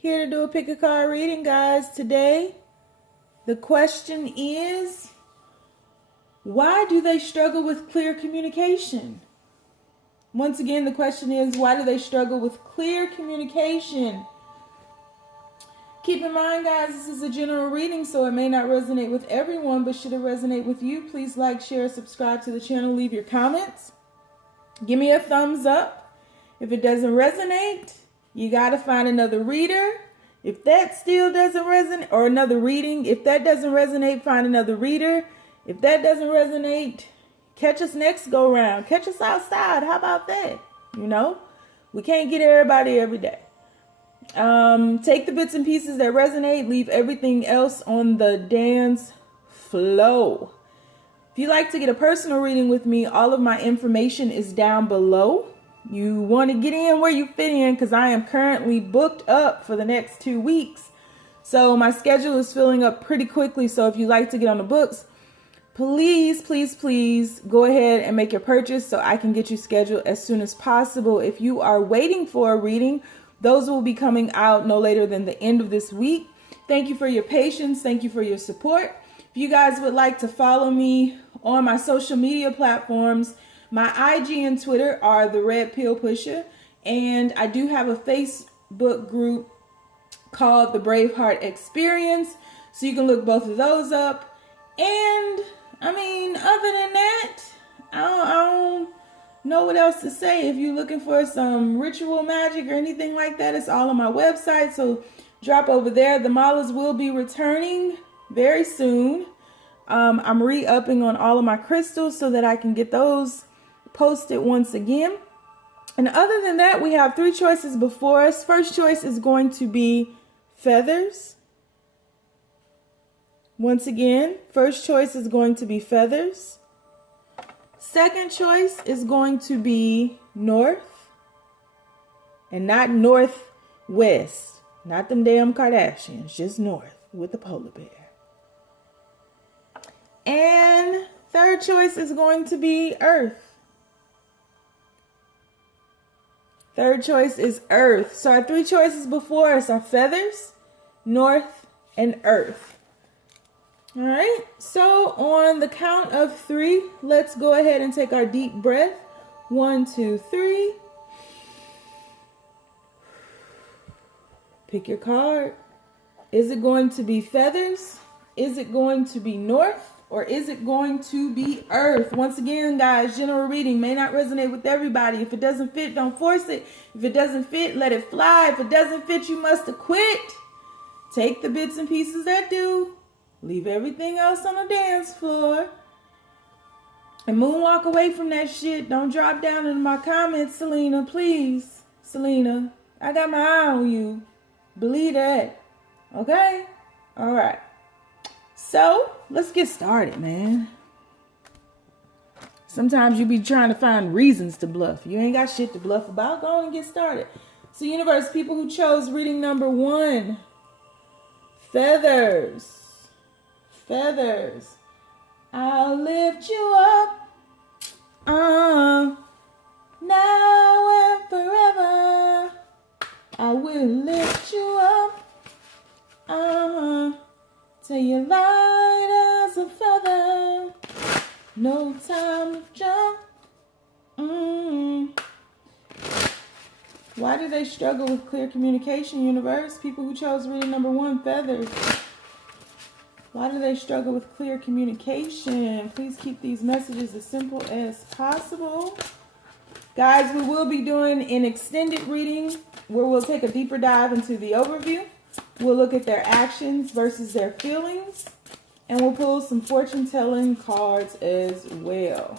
Here to do a pick a card reading, guys. Today, the question is, why do they struggle with clear communication? Once again, the question is, why do they struggle with clear communication? Keep in mind, guys, this is a general reading, so it may not resonate with everyone, but should it resonate with you, please like, share, subscribe to the channel, leave your comments. Give me a thumbs up. If it doesn't resonate, you got to find another reader. If that still doesn't resonate, or another reading, if that doesn't resonate, find another reader. If that doesn't resonate, catch us next go round. Catch us outside. How about that? You know, we can't get everybody every day. Take the bits and pieces that resonate, leave everything else on the dance flow. If you'd like to get a personal reading with me, all of my information is down below. You want to get in where you fit in, because I am currently booked up for the next 2 weeks. So my schedule is filling up pretty quickly. So if you'd like to get on the books, please, please, please go ahead and make your purchase so I can get you scheduled as soon as possible. If you are waiting for a reading, those will be coming out no later than the end of this week. Thank you for your patience. Thank you for your support. If you guys would like to follow me on my social media platforms, my IG and Twitter are The Red Pill Pusher. And I do have a Facebook group called The Braveheart Experience. So you can look both of those up. And I mean, other than that, I don't know what else to say. If you're looking for some ritual magic or anything like that, it's all on my website. So drop over there. The malas will be returning very soon. I'm re-upping on all of my crystals so that I can get those posted once again. And other than that, we have 3 choices before us. First choice is going to be feathers. Once again, first choice is going to be feathers. Second choice is going to be north. And not northwest. Not them damn Kardashians. Just north with the polar bear. And third choice is going to be earth. Third choice is earth. So our 3 choices before us are feathers, north, and earth. All right. So on the count of 3, let's go ahead and take our deep breath. 1, 2, 3. Pick your card. Is it going to be feathers? Is it going to be north? Or is it going to be earth? Once again, guys, general reading may not resonate with everybody. If it doesn't fit, don't force it. If it doesn't fit, let it fly. If it doesn't fit, you must acquit. Take the bits and pieces that do. Leave everything else on the dance floor. And moonwalk away from that shit. Don't drop down into my comments, Selena, please. Selena, I got my eye on you. Believe that. Okay? All right. So, let's get started, man. Sometimes you be trying to find reasons to bluff. You ain't got shit to bluff about. Go on and get started. So, universe, people who chose reading number 1. Feathers. Feathers. I'll lift you up. Now and forever. I will lift you up. Till you're light as a feather. No time to jump. Why do they struggle with clear communication, universe? People who chose reading number 1, feathers. Why do they struggle with clear communication? Please keep these messages as simple as possible. Guys, we will be doing an extended reading where we'll take a deeper dive into the overview. We'll look at their actions versus their feelings. And we'll pull some fortune-telling cards as well.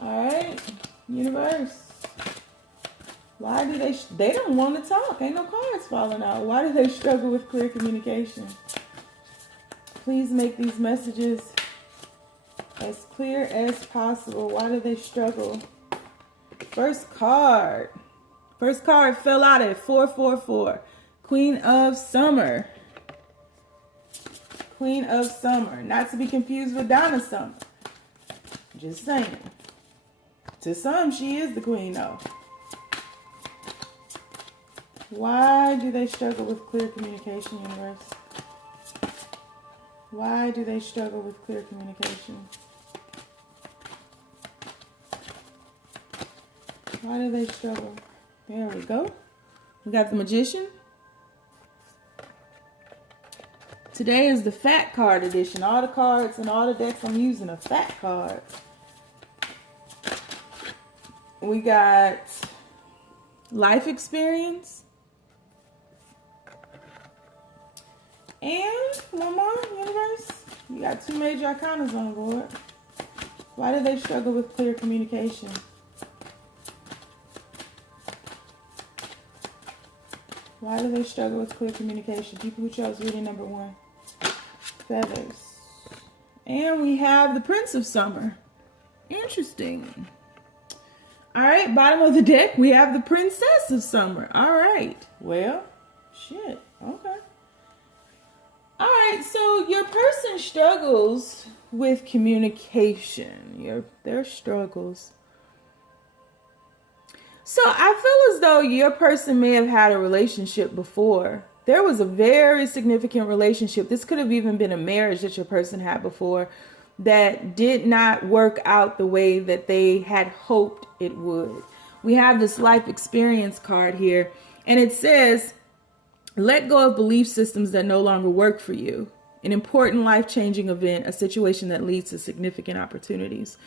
All right, universe. Why do they don't want to talk. Ain't no cards falling out. Why do they struggle with clear communication? Please make these messages as clear as possible. Why do they struggle? First card. First card fell out at 444. Queen of Summer. Queen of Summer. Not to be confused with Donna Summer. Just saying. To some, she is the queen, though. Why do they struggle with clear communication, universe? Why do they struggle with clear communication? Why do they struggle? There we go. We got the Magician. Today is the Fat Card edition. All the cards and all the decks I'm using are Fat cards. We got Life Experience. And one more, universe. You got two major arcanas on the board. Why do they struggle with clear communication? Why do they struggle with clear communication? People who chose reading number 1. Feathers. And we have the Prince of Summer. Interesting. All right, bottom of the deck, we have the Princess of Summer. All right. Well, shit. Okay. All right, so your person struggles with communication. Their struggles. So I feel as though your person may have had a relationship before. There was a very significant relationship. This could have even been a marriage that your person had before that did not work out the way that they had hoped it would. We have this Life Experience card here, and it says, let go of belief systems that no longer work for you. An important life-changing event, a situation that leads to significant opportunities.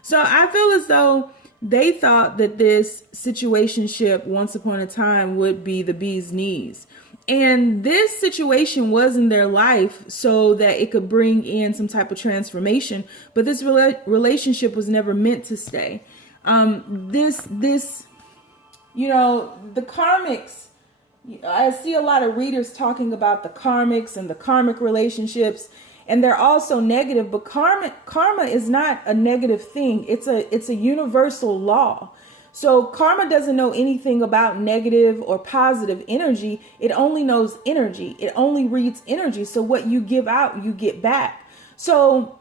So I feel as though they thought that this situationship once upon a time would be the bee's knees. And this situation was in their life so that it could bring in some type of transformation. But this relationship was never meant to stay. The karmics, I see a lot of readers talking about the karmics and the karmic relationships, and they're also negative, but karma is not a negative thing. It's a universal law. So karma doesn't know anything about negative or positive energy. It only knows energy. It only reads energy. So what you give out, you get back. So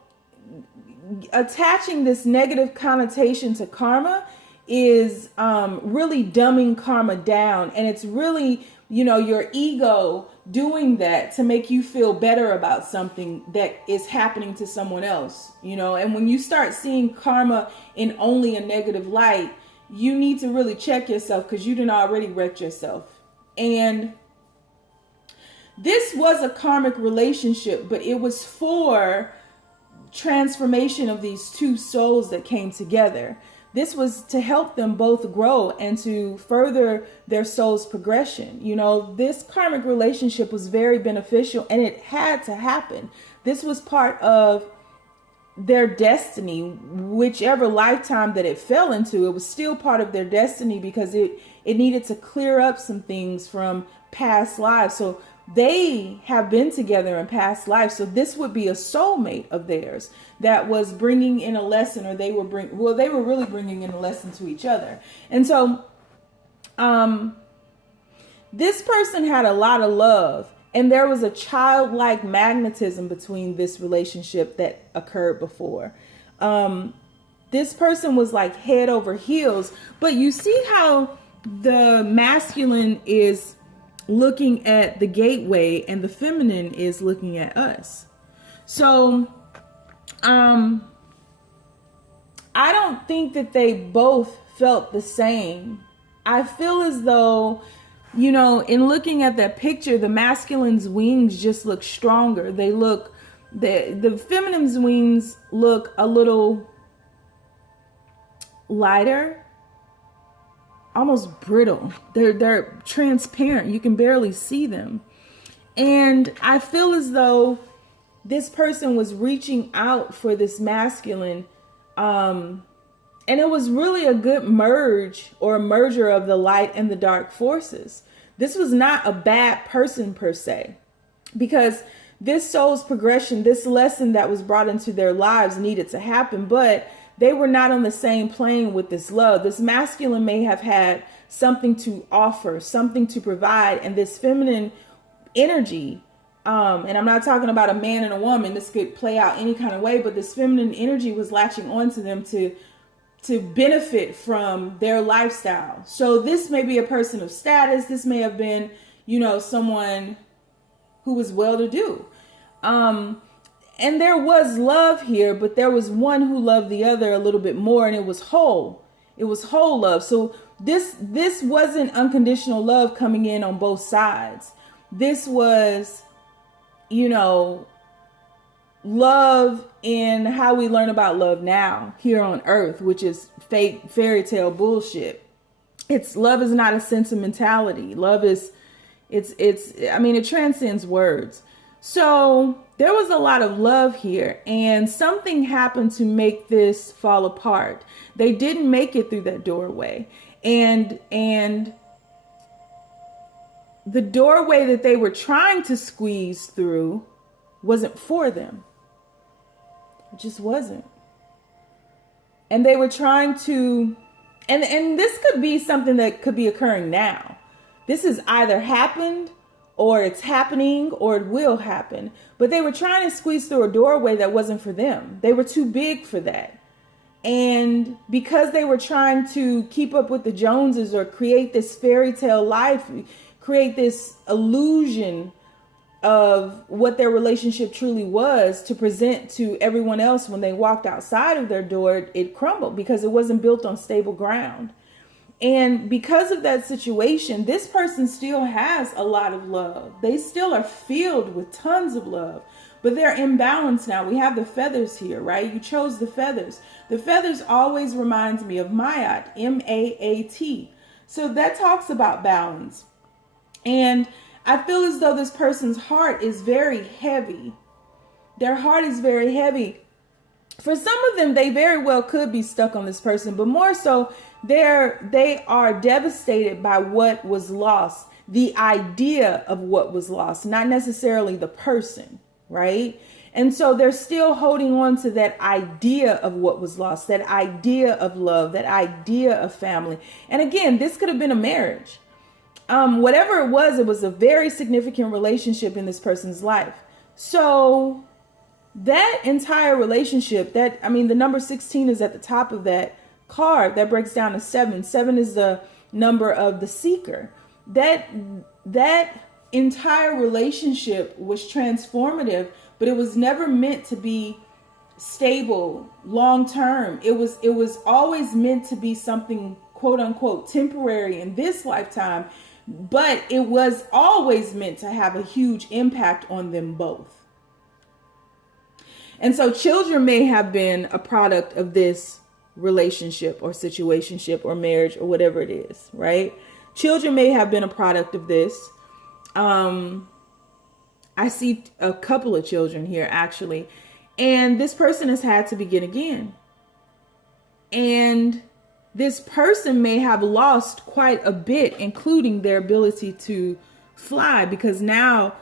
attaching this negative connotation to karma is really dumbing karma down. And it's really, your ego doing that to make you feel better about something that is happening to someone else, and when you start seeing karma in only a negative light, you need to really check yourself, because you done already wrecked yourself. And this was a karmic relationship, but it was for transformation of these two souls that came together. This was to help them both grow and to further their soul's progression. This karmic relationship was very beneficial, and it had to happen. This was part of their destiny, whichever lifetime that it fell into. It was still part of their destiny, because it needed to clear up some things from past lives. So they have been together in past lives. So this would be a soulmate of theirs that was bringing in a lesson, or they were really bringing in a lesson to each other. And so this person had a lot of love, and there was a childlike magnetism between this relationship that occurred before. This person was like head over heels, but you see how the masculine is looking at the gateway and the feminine is looking at us. So I don't think that they both felt the same. I feel as though, in looking at that picture, the masculine's wings just look stronger. The feminine's wings look a little lighter, almost brittle. They're transparent. You can barely see them. And I feel as though this person was reaching out for this masculine, and it was really a good merge, or a merger of the light and the dark forces. This was not a bad person per se, because this soul's progression, this lesson that was brought into their lives needed to happen, but they were not on the same plane with this love. This masculine may have had something to offer, something to provide, and this feminine energy, and I'm not talking about a man and a woman, this could play out any kind of way, but this feminine energy was latching onto them to benefit from their lifestyle. So this may be a person of status. This may have been, someone who was well-to-do. And there was love here, but there was one who loved the other a little bit more, and it was whole. It was whole love. So this wasn't unconditional love coming in on both sides. This was, love in how we learn about love now here on earth, which is fake fairy tale bullshit. Love is not a sentimentality. Love is, it transcends words. So there was a lot of love here, and something happened to make this fall apart. They didn't make it through that doorway, and the doorway that they were trying to squeeze through wasn't for them. It just wasn't. And they were trying to, and this could be something that could be occurring now. This has either happened, or it's happening, or it will happen. But they were trying to squeeze through a doorway that wasn't for them. They were too big for that. And because they were trying to keep up with the Joneses or create this fairy tale life, create this illusion of what their relationship truly was to present to everyone else when they walked outside of their door, it crumbled because it wasn't built on stable ground. And because of that situation, this person still has a lot of love. They still are filled with tons of love, but they're imbalanced now. We have the feathers here, right? You chose the feathers. The feathers always reminds me of Maat, M-A-A-T. So that talks about balance. And I feel as though this person's heart is very heavy. Their heart is very heavy. For some of them, they very well could be stuck on this person, but more so, they are devastated by what was lost, the idea of what was lost, not necessarily the person, right? And so they're still holding on to that idea of what was lost, that idea of love, that idea of family. And again, this could have been a marriage. Whatever it was a very significant relationship in this person's life. So that entire relationship, the number 16 is at the top of that card. That breaks down to 7. 7 is the number of the seeker. That entire relationship was transformative, but it was never meant to be stable, long term. It was always meant to be something, quote unquote, temporary in this lifetime, but it was always meant to have a huge impact on them both. And so children may have been a product of this relationship or situationship or marriage or whatever it is, right? Children may have been a product of this. I see a couple of children here actually, and this person has had to begin again. And this person may have lost quite a bit, including their ability to fly, because now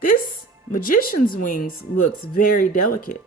this magician's wings looks very delicate.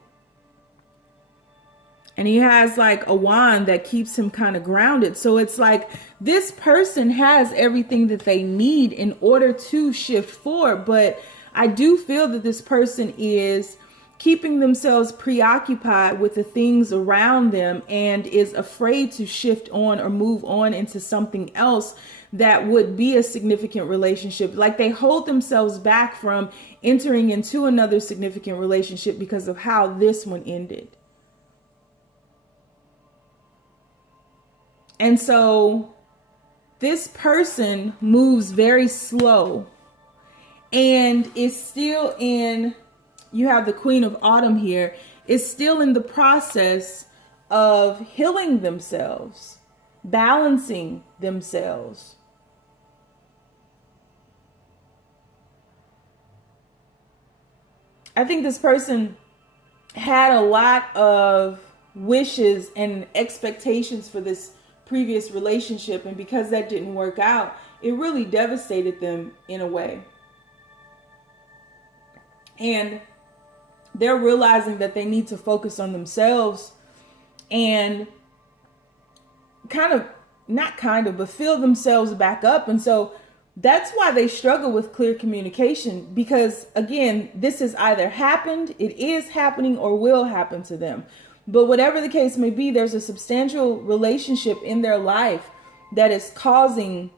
And he has like a wand that keeps him kind of grounded. So it's like this person has everything that they need in order to shift forward. But I do feel that this person is keeping themselves preoccupied with the things around them and is afraid to shift on or move on into something else that would be a significant relationship. Like they hold themselves back from entering into another significant relationship because of how this one ended. And so this person moves very slow and is still in, you have the Queen of Autumn here, is still in the process of healing themselves, balancing themselves. I think this person had a lot of wishes and expectations for this previous relationship, and because that didn't work out, it really devastated them in a way. And they're realizing that they need to focus on themselves and but fill themselves back up. And so that's why they struggle with clear communication, because again, this has either happened, it is happening, or will happen to them. But whatever the case may be, there's a substantial relationship in their life that is causing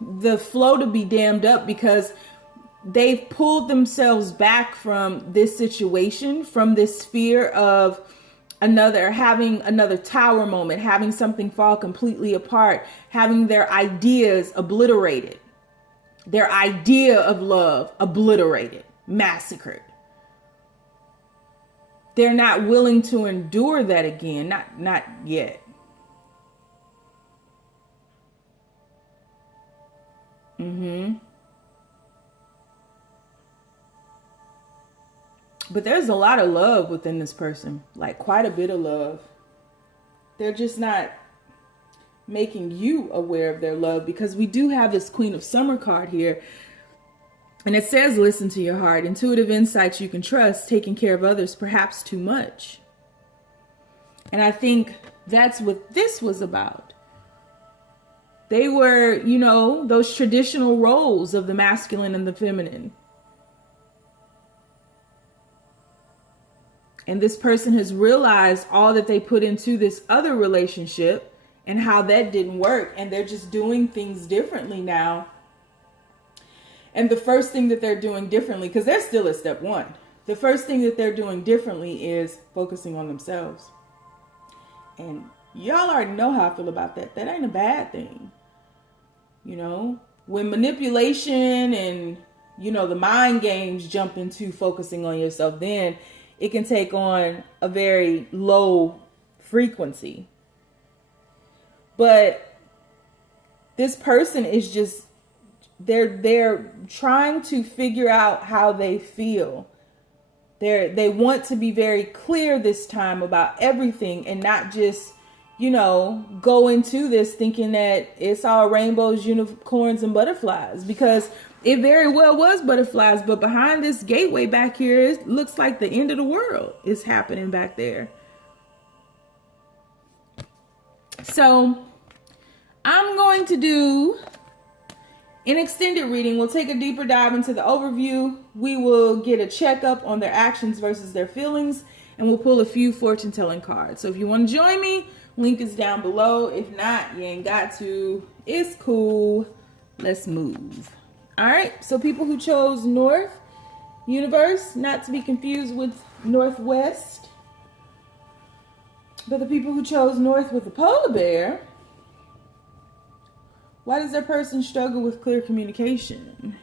the flow to be dammed up because they've pulled themselves back from this situation, from this fear of having another tower moment, having something fall completely apart, having their ideas obliterated, their idea of love obliterated, massacred. They're not willing to endure that again. Not yet. But there's a lot of love within this person, like quite a bit of love. They're just not making you aware of their love, because we do have this Queen of Summer card here. And it says, listen to your heart, intuitive insights you can trust, taking care of others, perhaps too much. And I think that's what this was about. They were, those traditional roles of the masculine and the feminine. And this person has realized all that they put into this other relationship and how that didn't work. And they're just doing things differently now. And the first thing that they're doing differently, because they're still at step one, the first thing that they're doing differently is focusing on themselves. And y'all already know how I feel about that. That ain't a bad thing. When manipulation and, the mind games jump into focusing on yourself, then it can take on a very low frequency. But this person is just, they're trying to figure out how they feel. They want to be very clear this time about everything and not just, go into this thinking that it's all rainbows, unicorns, and butterflies, because it very well was butterflies. But behind this gateway back here, it looks like the end of the world is happening back there. So I'm going to do an extended reading. We'll take a deeper dive into the overview. We will get a checkup on their actions versus their feelings, and we'll pull a few fortune telling cards. So if you want to join me, link is down below. If not, you ain't got to. It's cool. Let's move. All right. So people who chose North, universe, not to be confused with Northwest, but the people who chose North with the polar bear, why does their person struggle with clear communication?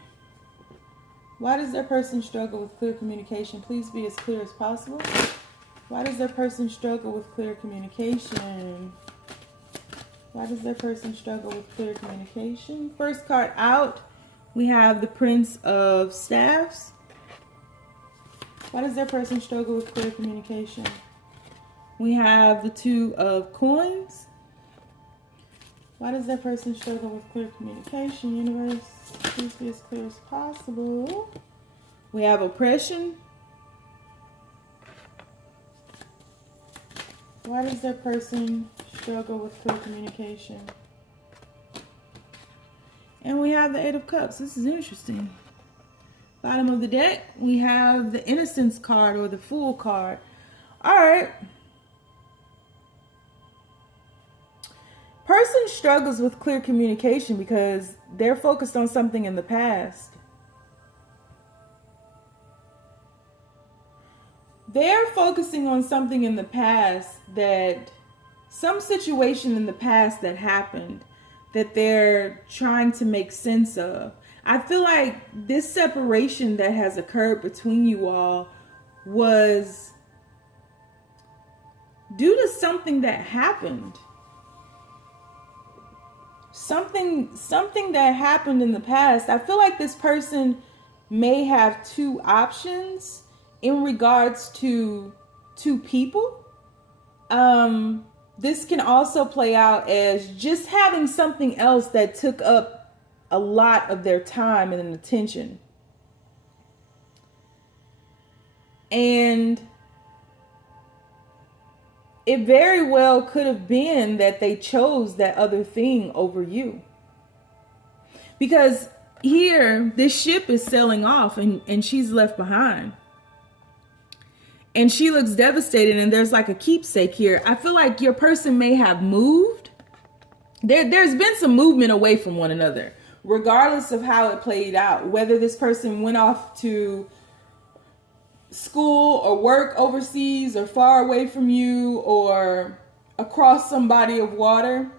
Why does their person struggle with clear communication? Please be as clear as possible. Why does their person struggle with clear communication? Why does their person struggle with clear communication? First card out, we have the Prince of Staffs. Why does their person struggle with clear communication? We have the Two of Coins. Why does that person struggle with clear communication? Universe, please be as clear as possible. We have oppression. Why does that person struggle with clear communication? And we have the Eight of Cups. This is interesting. Bottom of the deck, we have the Innocence card or the Fool card. All right. Person struggles with clear communication because they're focused on something in the past. They're focusing on something in the past, that some situation in the past that happened that they're trying to make sense of. I feel like this separation that has occurred between you all was due to something that happened. Something that happened in the past. I feel like this person may have two options in regards to two people. This can also play out as just having something else that took up a lot of their time and attention. And it very well could have been that they chose that other thing over you. Because here, this ship is sailing off and she's left behind. And she looks devastated, and there's like a keepsake here. I feel like your person may have moved. There's been some movement away from one another, regardless of how it played out. Whether this person went off to school or work overseas or far away from you or across some body of water,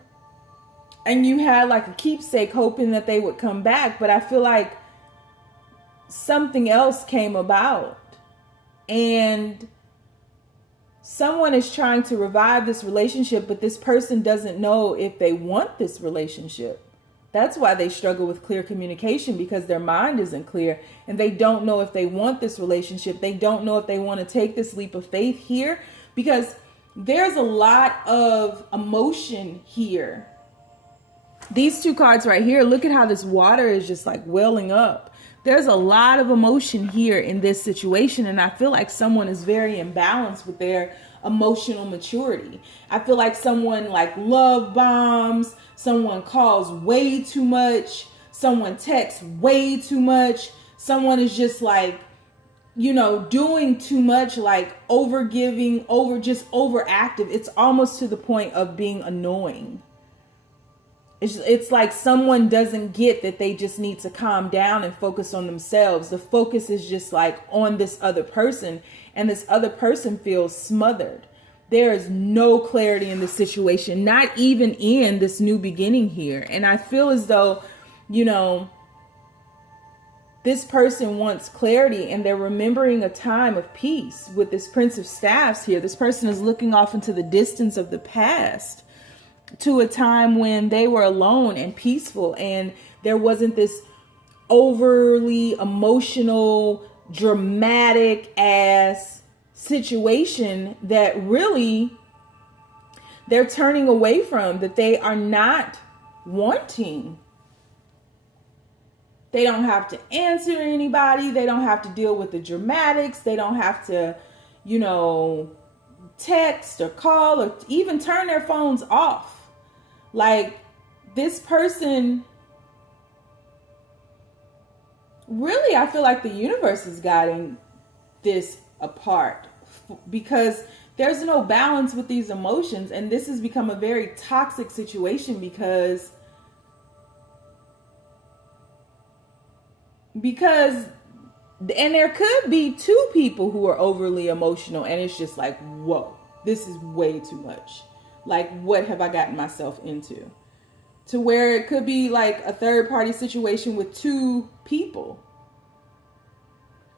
and you had like a keepsake hoping that they would come back. But I feel like something else came about, and someone is trying to revive this relationship, but this person doesn't know if they want this relationship. That's why they struggle with clear communication, because their mind isn't clear and they don't know if they want this relationship. They don't know if they want to take this leap of faith here, because there's a lot of emotion here. These two cards right here, look at how this water is just like welling up. There's a lot of emotion here in this situation, and I feel like someone is very imbalanced with their emotional maturity. I feel like someone like love bombs, someone calls way too much, someone texts way too much, someone is just like, you know, doing too much, like overgiving, overactive. It's almost to the point of being annoying. It's like someone doesn't get that they just need to calm down and focus on themselves. The focus is just like on this other person, and this other person feels smothered. There is no clarity in this situation, not even in this new beginning here. And I feel as though, you know, this person wants clarity, and they're remembering a time of peace with this Prince of Staffs here. This person is looking off into the distance of the past, to a time when they were alone and peaceful, and there wasn't this overly emotional, dramatic ass situation that really they're turning away from, that they are not wanting. They don't have to answer anybody. They don't have to deal with the dramatics. They don't have to, you know, text or call or even turn their phones off. Like, this person, really, I feel like the universe is guiding this apart, because there's no balance with these emotions. And this has become a very toxic situation because and there could be two people who are overly emotional, and it's just like, whoa, this is way too much. Like, what have I gotten myself into? To where it could be like a third party situation with two people.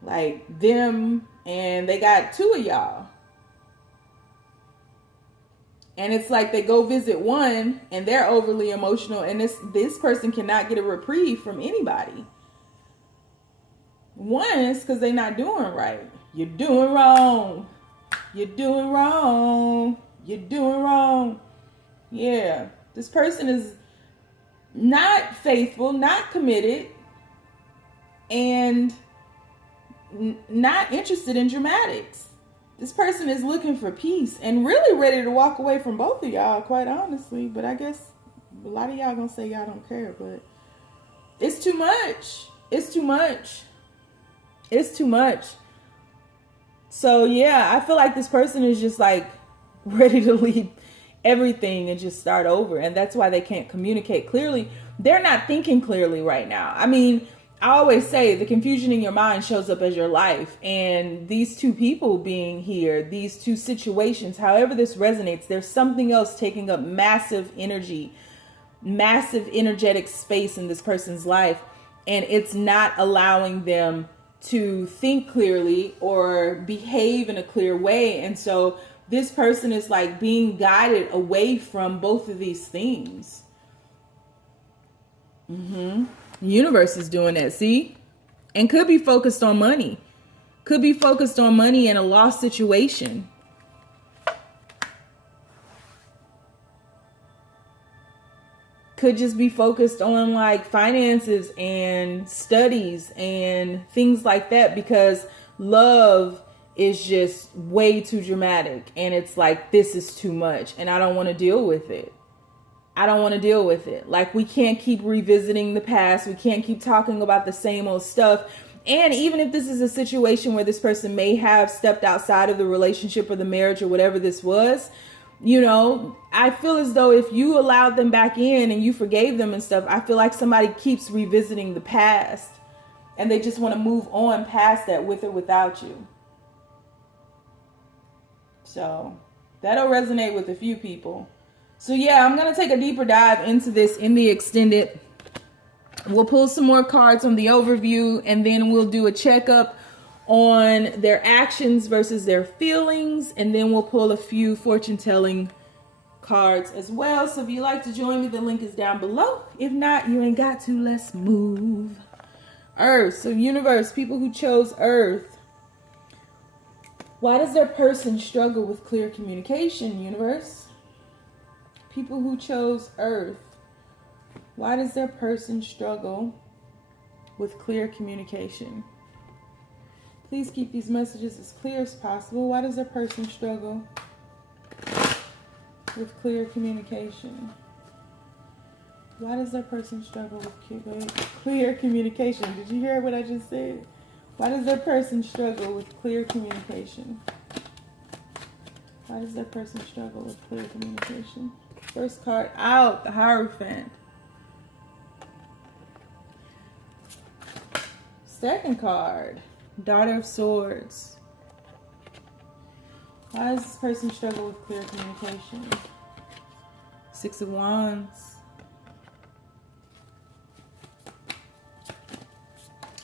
Like them, and they got two of y'all. And it's like they go visit one, and they're overly emotional, and this person cannot get a reprieve from anybody. One is because they're not doing right. You're doing wrong. You're doing wrong. You're doing wrong. Yeah. This person is not faithful, not committed, and not interested in dramatics. This person is looking for peace and really ready to walk away from both of y'all, quite honestly. But I guess a lot of y'all gonna say y'all don't care, but it's too much. It's too much. It's too much. So yeah, I feel like this person is just like ready to leave everything and just start over. And that's why they can't communicate clearly. They're not thinking clearly right now. I mean, I always say the confusion in your mind shows up as your life. And these two people being here, these two situations, however this resonates, there's something else taking up massive energy, massive energetic space in this person's life. And it's not allowing them to think clearly or behave in a clear way. And so this person is like being guided away from both of these things. The universe is doing that, see? And could be focused on money. Could be focused on money in a lost situation. Could just be focused on like finances and studies and things like that, because love is just way too dramatic, and it's like, this is too much and I don't want to deal with it. I don't want to deal with it. Like, we can't keep revisiting the past. We can't keep talking about the same old stuff. And even if this is a situation where this person may have stepped outside of the relationship or the marriage or whatever this was, you know, I feel as though if you allowed them back in and you forgave them and stuff, I feel like somebody keeps revisiting the past and they just want to move on past that with or without you. So that'll resonate with a few people. So yeah, I'm going to take a deeper dive into this in the extended. We'll pull some more cards on the overview, and then we'll do a checkup on their actions versus their feelings, and then we'll pull a few fortune telling cards as well. So if you'd like to join me, the link is down below. If not, you ain't got to. Let's move. Earth. So universe, people who chose Earth. Why does their person struggle with clear communication, universe? People who chose Earth. Why does their person struggle with clear communication? Please keep these messages as clear as possible. Why does their person struggle with clear communication? Why does their person struggle with clear communication? Did you hear what I just said? Why does their person struggle with clear communication? Why does their person struggle with clear communication? First card out, the Hierophant. Second card, Daughter of Swords. Why does this person struggle with clear communication? Six of Wands.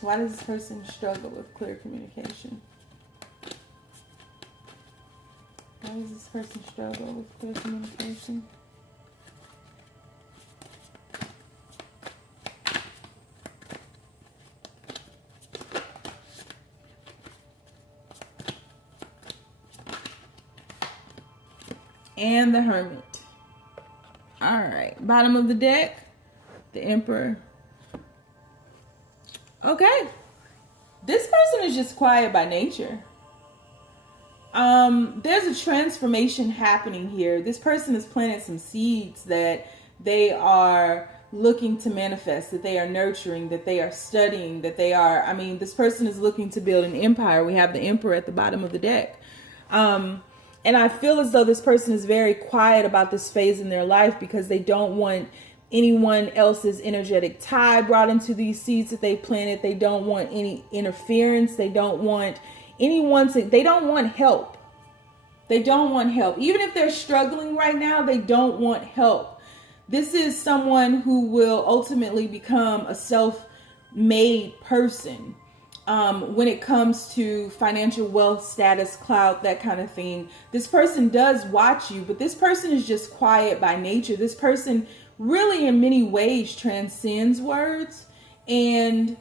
Why does this person struggle with clear communication? Why does this person struggle with clear communication? And the Hermit. All right, bottom of the deck, the Emperor. Okay, this person is just quiet by nature. There's a transformation happening here. This person has planted some seeds that they are looking to manifest, that they are nurturing, that they are studying, that they are, I mean, this person is looking to build an empire. We have the Emperor at the bottom of the deck. And I feel as though this person is very quiet about this phase in their life because they don't want anyone else's energetic tie brought into these seeds that they planted. They don't want any interference. They don't want anyone to, they don't want help. They don't want help. Even if they're struggling right now, they don't want help. This is someone who will ultimately become a self-made person. When it comes to financial wealth, status, clout, that kind of thing. This person does watch you, but this person is just quiet by nature. This person really in many ways transcends words. And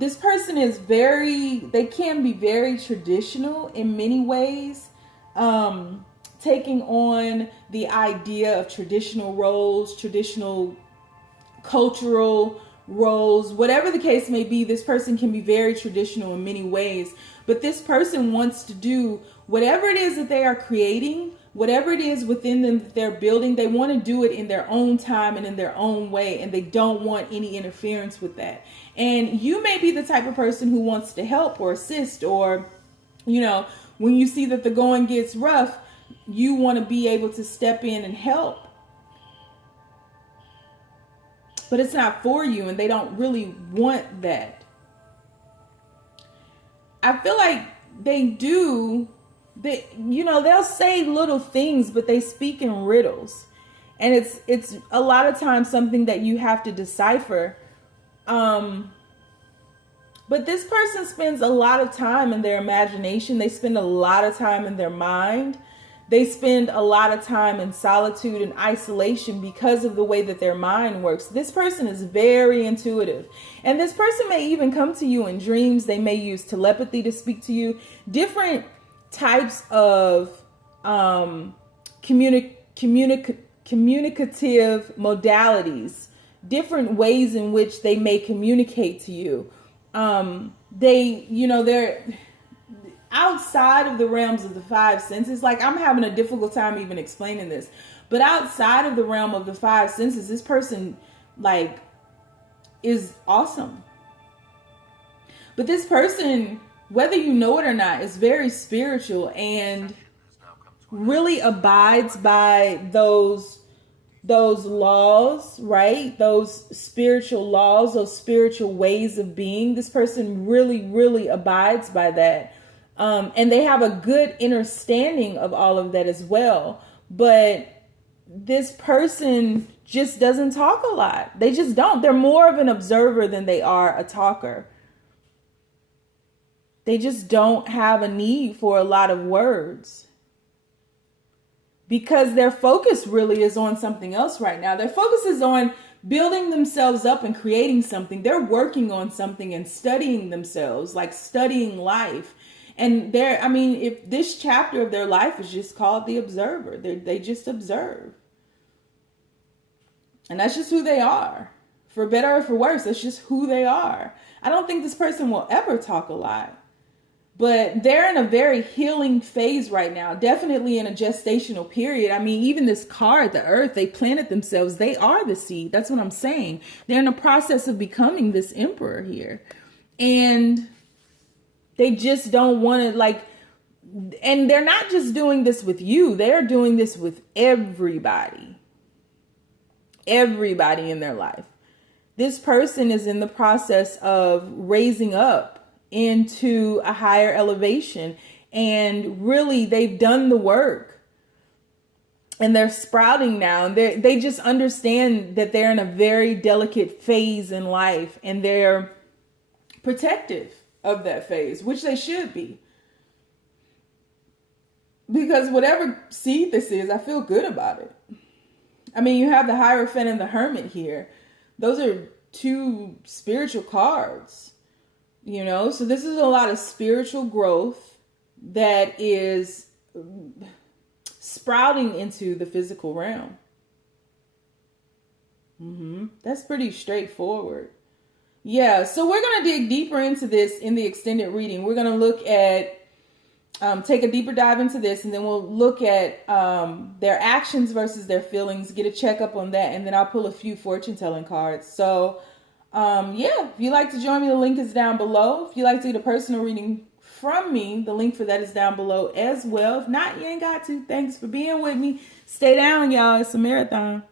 this person is they can be very traditional in many ways. Taking on the idea of traditional roles, traditional cultural roles, whatever the case may be. This person can be very traditional in many ways, but this person wants to do whatever it is that they are creating, whatever it is within them that they're building. They want to do it in their own time and in their own way, and they don't want any interference with that. And you may be the type of person who wants to help or assist, or, you know, when you see that the going gets rough, you want to be able to step in and help. But it's not for you, and they don't really want that. I feel like they'll say little things, but they speak in riddles. And it's a lot of times something that you have to decipher. But this person spends a lot of time in their imagination. They spend a lot of time in their mind. They spend a lot of time in solitude and isolation because of the way that their mind works. This person is very intuitive. And this person may even come to you in dreams. They may use telepathy to speak to you. Different types of communicative modalities. Different ways in which they may communicate to you. They're outside of the realms of the five senses. Like, I'm having a difficult time even explaining this, but outside of the realm of the five senses, this person like is awesome. But this person, whether you know it or not, is very spiritual and really abides by those laws, right? Those spiritual laws, those spiritual ways of being. This person really, really abides by that. And they have a good understanding of all of that as well. But this person just doesn't talk a lot. They just don't. They're more of an observer than they are a talker. They just don't have a need for a lot of words, because their focus really is on something else right now. Their focus is on building themselves up and creating something. They're working on something and studying themselves, like studying life. And if this chapter of their life is just called the observer, they just observe. And that's just who they are. For better or for worse, that's just who they are. I don't think this person will ever talk a lot. But they're in a very healing phase right now. Definitely in a gestational period. I mean, even this card, the earth, they planted themselves. They are the seed. That's what I'm saying. They're in the process of becoming this emperor here. And they just don't want to and they're not just doing this with you. They're doing this with everybody. Everybody in their life. This person is in the process of raising up into a higher elevation, and really they've done the work and they're sprouting now, and they just understand that they're in a very delicate phase in life, and they're protective of that phase, which they should be, because whatever seed this is, I feel good about it. I mean, you have the Hierophant and the Hermit here. Those are two spiritual cards. So this is a lot of spiritual growth that is sprouting into the physical realm. That's pretty straightforward. Yeah, so we're going to dig deeper into this in the extended reading. We're going to look at, take a deeper dive into this, and then we'll look at their actions versus their feelings, get a checkup on that, and then I'll pull a few fortune telling cards. So if you'd like to join me, the link is down below. If you'd like to get a personal reading from me, the link for that is down below as well. If not, you ain't got to. Thanks for being with me. Stay down, y'all. It's a marathon.